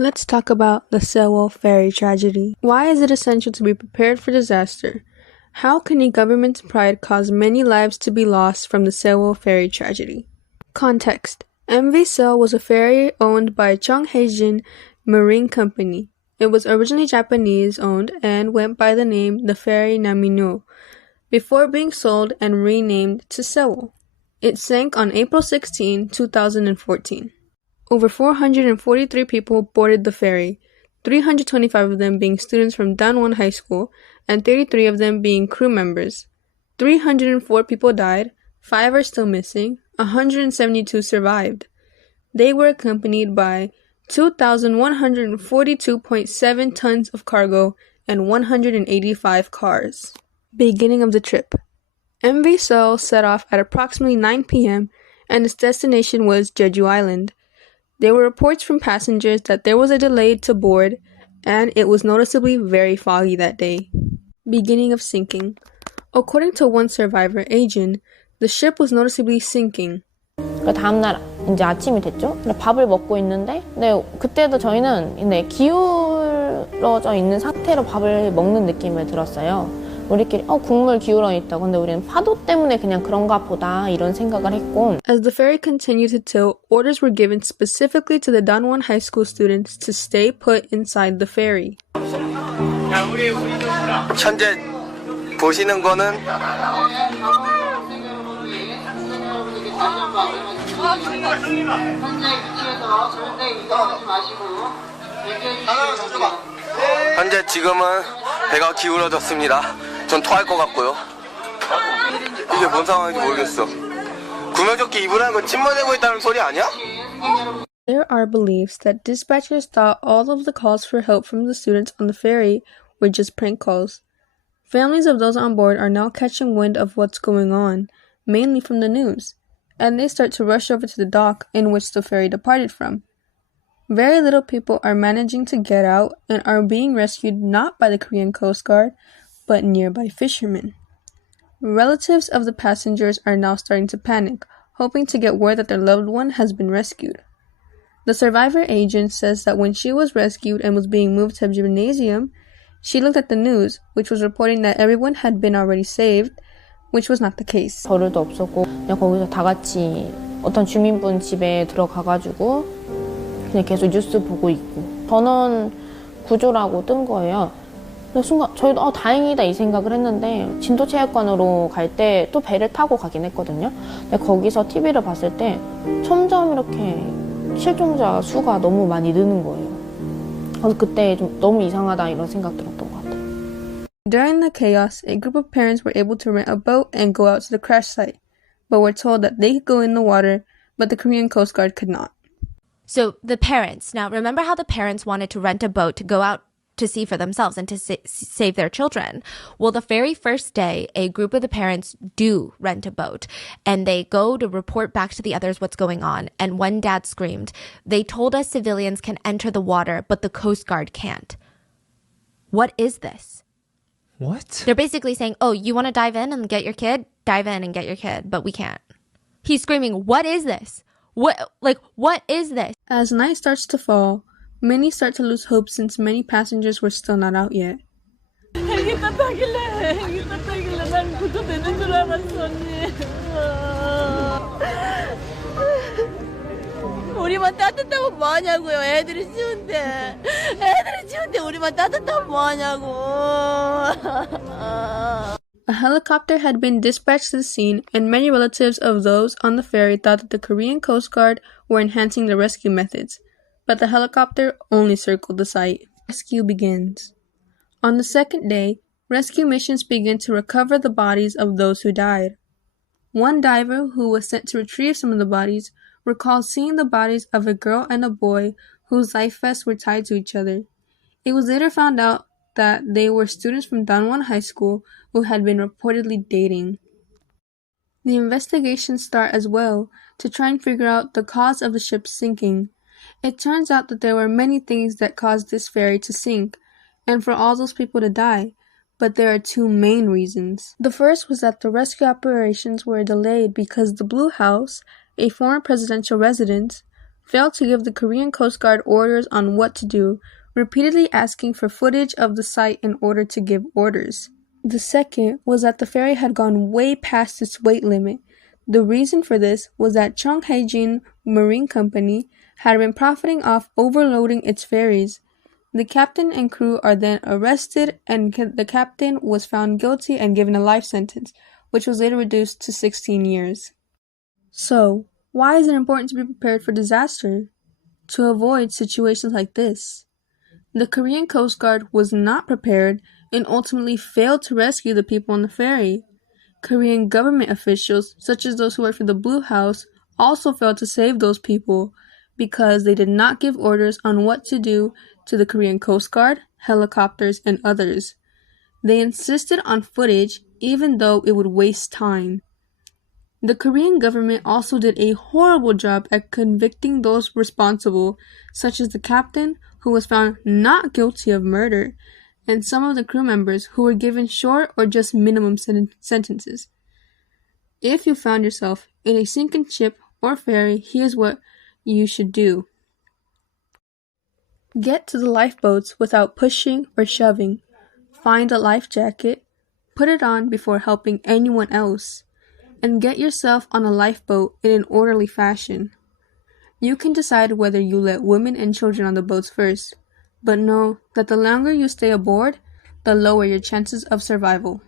Let's talk about the Sewol ferry tragedy. Why is it essential to be prepared for disaster? How can a government's pride cause many lives to be lost from the Sewol ferry tragedy? Context: MV Sewol was a ferry owned by Chung Hae-jin Marine Company. It was originally Japanese-owned and went by the name the ferry Namino, before being sold and renamed to Sewol. It sank on April 16, 2014. Over 443 people boarded the ferry, 325 of them being students from Danwon High School and 33 of them being crew members. 304 people died, 5 are still missing, 172 survived. They were accompanied by 2,142.7 tons of cargo and 185 cars. Beginning of the trip. MV Sewol set off at approximately 9 p.m. and its destination was Jeju Island. There were reports from passengers that there was a delay to board, and it was noticeably very foggy that day. Beginning of sinking. According to one survivor, Ajin, the ship was noticeably sinking. 다음날 이제 아침이 됐죠. 밥을 먹고 있는데, 그때도 저희는 기울어져 있는 상태로 밥을 먹는 느낌을 들었어요. 우리끼리 국물 기울어 있다고. 근데 우리는 파도 때문에 그냥 그런가 보다 이런 생각을 했고. As the ferry continued to tilt, orders were given specifically to the Danwon High School students to stay put inside the ferry. 현재 보시는 거는 현재 지금은 배가 기울어졌습니다. 전 토할 것 같고요. 이게 뭔 상황인지 모르겠어. 구명조끼 입으라는 건 침몰되고 있다는 소리 아니야? There are beliefs that dispatchers thought all of the calls for help from the students on the ferry were just prank calls. Families of those on board are now catching wind of what's going on, mainly from the news, and they start to rush over to the dock in which the ferry departed from. Very little people are managing to get out and are being rescued not by the Korean Coast Guard, but nearby fishermen. Relatives of the passengers are now starting to panic, hoping to get word that their loved one has been rescued. The survivor agent says that when she was rescued and was being moved to a gymnasium, she looked at the news, which was reporting that everyone had been already saved, which was not the case. 버릇도 없었고 그냥 거기서 다 같이 어떤 주민분 집에 들어가가지고 그냥 계속 뉴스 보고 있고 전원 구조라고 뜬 거예요. 순간 저희도 다행이다 이 생각을 했는데 진도체육관으로 갈 때 또 배를 타고 가긴 했거든요. 근데 거기서 TV를 봤을 때 점점 이렇게 실종자 수가 너무 많이 느는 거예요. 그래서 그때 좀 너무 이상하다 이런 생각 들었던 것 같아요. During the chaos, a group of parents were able to rent a boat and go out to the crash site, but were told that they could go in the water, but the Korean Coast Guard could not. So the parents, now remember how the parents wanted to rent a boat to go out to see for themselves and to save their children. Well, the very first day, a group of the parents do rent a boat and they go to report back to the others what's going on. And one dad screamed, "They told us civilians can enter the water, but the Coast Guard can't." What is this? What? They're basically saying, oh, you want to dive in and get your kid? Dive in and get your kid, but we can't. He's screaming, what is this? What is this? As night starts to fall, many start to lose hope since many passengers were still not out yet. 우리만 따뜻하면 뭐하냐고요. 애들이 추운데 우리만 따뜻하면 뭐하냐고. A helicopter had been dispatched to the scene, and many relatives of those on the ferry thought that the Korean Coast Guard were enhancing the rescue methods, but the helicopter only circled the site. Rescue begins. On the second day, rescue missions begin to recover the bodies of those who died. One diver who was sent to retrieve some of the bodies recalls seeing the bodies of a girl and a boy whose life vests were tied to each other. It was later found out that they were students from Danwon High School who had been reportedly dating. The investigations start as well to try and figure out the cause of the ship's sinking. It turns out that there were many things that caused this ferry to sink, and for all those people to die, but there are two main reasons. The first was that the rescue operations were delayed because the Blue House, a former presidential residence, failed to give the Korean Coast Guard orders on what to do, repeatedly asking for footage of the site in order to give orders. The second was that the ferry had gone way past its weight limit. The reason for this was that Chung Hae-jin Marine Company had been profiting off overloading its ferries. The captain and crew are then arrested, and the captain was found guilty and given a life sentence, which was later reduced to 16 years. So, why is it important to be prepared for disaster? To avoid situations like this. The Korean Coast Guard was not prepared and ultimately failed to rescue the people on the ferry. Korean government officials, such as those who work for the Blue House, also failed to save those people because they did not give orders on what to do to the Korean Coast Guard, helicopters, and others. They insisted on footage even though it would waste time. The Korean government also did a horrible job at convicting those responsible, such as the captain, who was found not guilty of murder, and some of the crew members who were given short or just minimum sentences. If you found yourself in a sinking ship or ferry, here's what you should do. Get to the lifeboats without pushing or shoving. Find a life jacket, put it on before helping anyone else, and get yourself on a lifeboat in an orderly fashion. You can decide whether you let women and children on the boats first, but know that the longer you stay aboard, the lower your chances of survival.